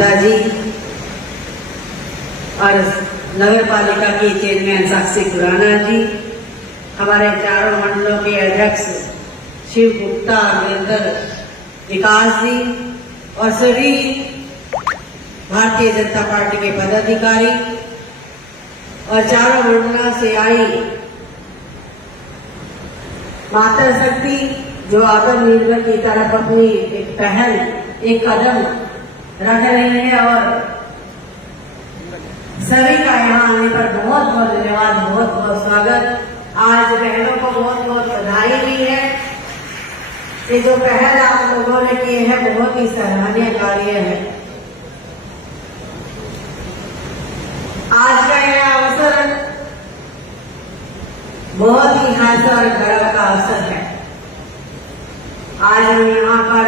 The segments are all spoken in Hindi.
गुप्ता जी और नगर पालिका के चेयरमैन साक्षी खुराना जी, हमारे चारों मंडलों के अध्यक्ष शिव गुप्ता और वीरेंद्र विकास जी और सभी भारतीय जनता पार्टी के पदाधिकारी और चारों मंडलों से आई माता शक्ति जो आत्मनिर्भर की तरफ अपनी एक पहल, एक कदम रख रही है, और सभी का यहाँ आने पर बहुत बहुत धन्यवाद, बहुत बहुत स्वागत। आज बहनों को बहुत बहुत बधाई भी है। ये जो पहल आप लोगों ने की है बहुत ही सराहनीय कार्य है। आज का यह अवसर बहुत ही हर्ष और गर्व का अवसर है। आज हम यहाँ पर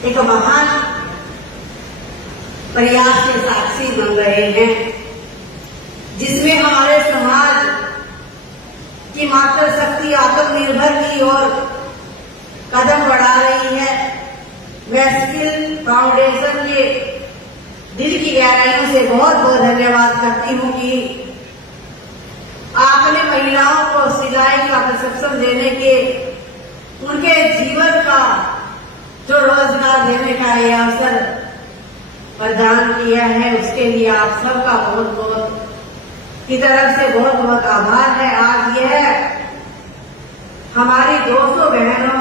एक महान प्रयास के साक्षी बन रहे हैं, जिसमें हमारे समाज की मातृ शक्ति आत्मनिर्भर की ओर कदम बढ़ा रही है। मैं स्किल फाउंडेशन के दिल की गहराइयों से बहुत बहुत धन्यवाद करती हूँ कि आपने महिलाओं को सिलाई का प्रशिक्षण देने के, उनके जीवन का जो रोजगार देने का ये अवसर प्रदान किया है, उसके लिए आप सबका बहुत बहुत की तरफ से बहुत बहुत आभार है। आज यह हमारी 200 बहनों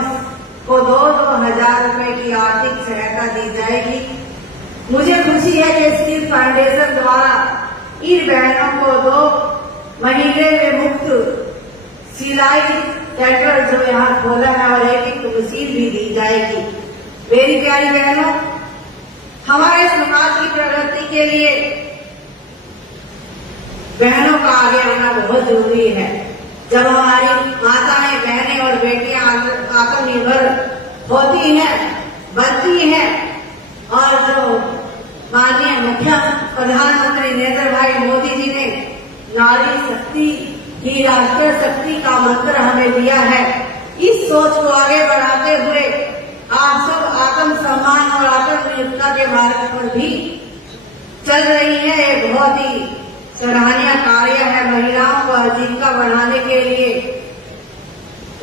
को 2-2 हजार रुपए की आर्थिक सहायता दी जाएगी। मुझे खुशी है कि स्किल फाउंडेशन द्वारा इन बहनों को 2 महीने में मुफ्त सिलाई सेंटर जो यहाँ खोला है और एक मशीन भी दी जाएगी। मेरी प्यारी बहनों, हमारे समाज की प्रगति के लिए बहनों का आगे आना बहुत जरूरी है। जब हमारी माताएं, बहनें और बेटियां आत्मनिर्भर होती हैं, बनती हैं, और जो माननीय मुख्य प्रधानमंत्री नरेंद्र भाई मोदी जी ने नारी शक्ति ही राष्ट्रीय शक्ति का मंत्र हमें दिया है, इस सोच को आगे बढ़ाते हुए आप सब आत्म सम्मान और आत्मनिर्भरता के मार्ग पर भी चल रही है। ये बहुत ही सराहनीय कार्य है। महिलाओं को आजीविका बढ़ाने के लिए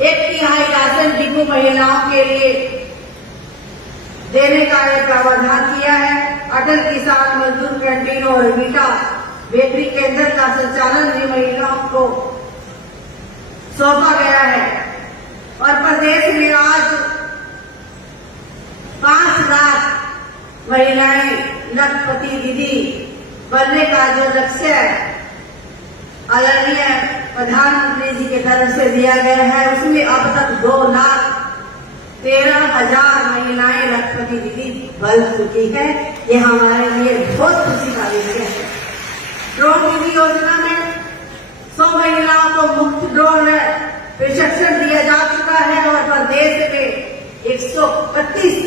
1/3 राशन डिपो महिलाओं के लिए देने का ये प्रावधान किया है। अटल किसान मजदूर कैंटीन और मीठा बेकरी केंद्र का संचालन भी महिलाओं को सौंपा गया है। और प्रदेश में आज 5 लाख महिलाएं लखपति दीदी बनने का जो लक्ष्य आदरणीय प्रधानमंत्री जी की तरफ से दिया गया है, उसमें अब तक 2,13,000 महिलाएं लखपति दीदी बन चुकी है। ये हमारे लिए बहुत खुशी का विषय है। ड्रोन दीदी योजना में 100 महिलाओं को मुफ्त ड्रोन प्रशिक्षण दिया जा चुका है और प्रदेश में 125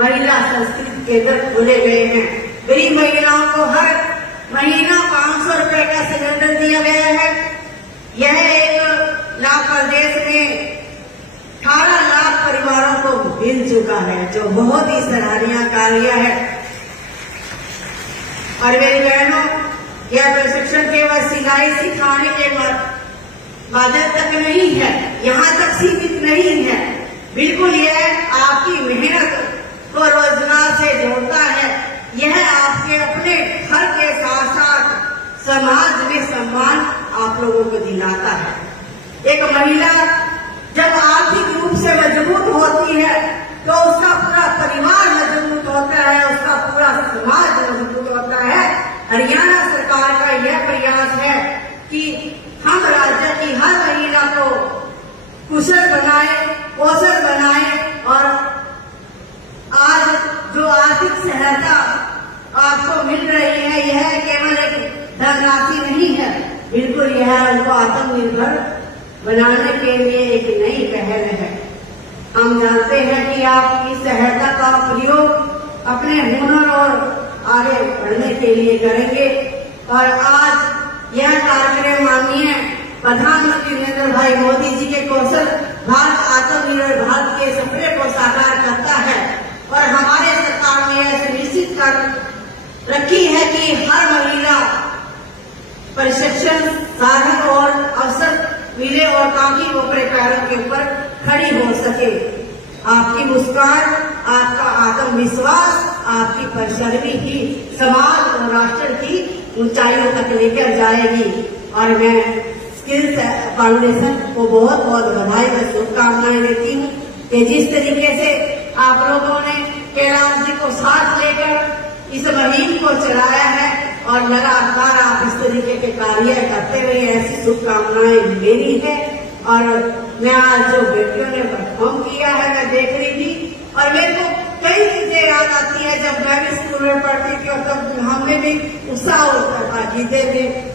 महिला संस्कृत केंद्र खोले गए हैं। गरीब महिलाओं को हर महीना 500 रुपए का सिलेंडर दिया गया है। यह 1 लाख प्रदेश में 18 लाख परिवारों को मिल चुका है, जो बहुत ही सराहनीय कार्य है। और मेरी बहनों, यह प्रशिक्षण केवल सिलाई सिखाने के माध्यम तक नहीं है, यहाँ तक सीमित नहीं है। बिल्कुल यह आपकी मेहनत को रोजगार से जोड़ता है। यह आपके अपने घर के साथ साथ समाज में सम्मान आप लोगों को दिलाता है। एक महिला जब आर्थिक रूप से मजबूत होती है तो उसका पूरा परिवार मजबूत होता है, उसका पूरा समाज मजबूत होता है। हरियाणा सरकार का यह प्रयास है कि हम राज्य की हर महिला को कुशल बनाए, कौशल बनाए, और आज जो आर्थिक सहायता आपको मिल रही है, यह केवल एक धनराशि नहीं है, बिल्कुल यह उनको आत्मनिर्भर बनाने के लिए एक नई पहल है। हम जानते हैं कि आप इस सहायता का प्रयोग अपने हुनर और आगे बढ़ने के लिए करेंगे। और आज यह कार्यक्रम माननीय प्रधानमंत्री नरेंद्र भाई मोदी जी के कौशल भारत आत्मनिर्भर भारत के सपने को साकार करता है। और हमारे सरकार ने कर रखी है कि हर महिला प्रशिक्षण साधन और अवसर मिले और ताकि वो अपने पैरों के ऊपर खड़ी हो सके। आपकी मुस्कान, आपका आत्मविश्वास, आपकी परिश्रमी ही समाज और राष्ट्र की ऊंचाइयों तक लेकर जाएगी। और मैं स्किल्स फाउंडेशन को बहुत बहुत बधाई और शुभकामनाएं देती हूँ कि जिस तरीके से आप लोगों ने कैलाश जी को साथ लेकर इस मुहिम को चलाया है और लगातार आप इस तरीके के कार्य करते रहे, ऐसी शुभकामनाएं मेरी है। और मैं आज जो बेटियों ने परफॉर्म किया है मैं देख रही थी और मेरे को कई चीजें याद आती है। जब मैं भी स्कूल में पढ़ती थी और तब हमें भी उत्साह होता था जीते में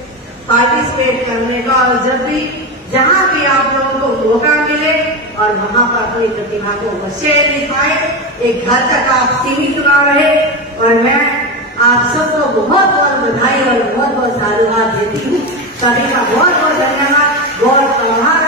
पार्टिसिपेट करने का। और जब भी जहाँ भी आप लोगों को मौका मिले और वहाँ पर अपनी प्रतिभा को बशेर दिखाए, एक घर तक आप सीमित ना रहे। और मैं आप सबको बहुत बहुत बधाई और बहुत बहुत साधुवाद देती हूँ। सभी का बहुत बहुत धन्यवाद, बहुत आभार।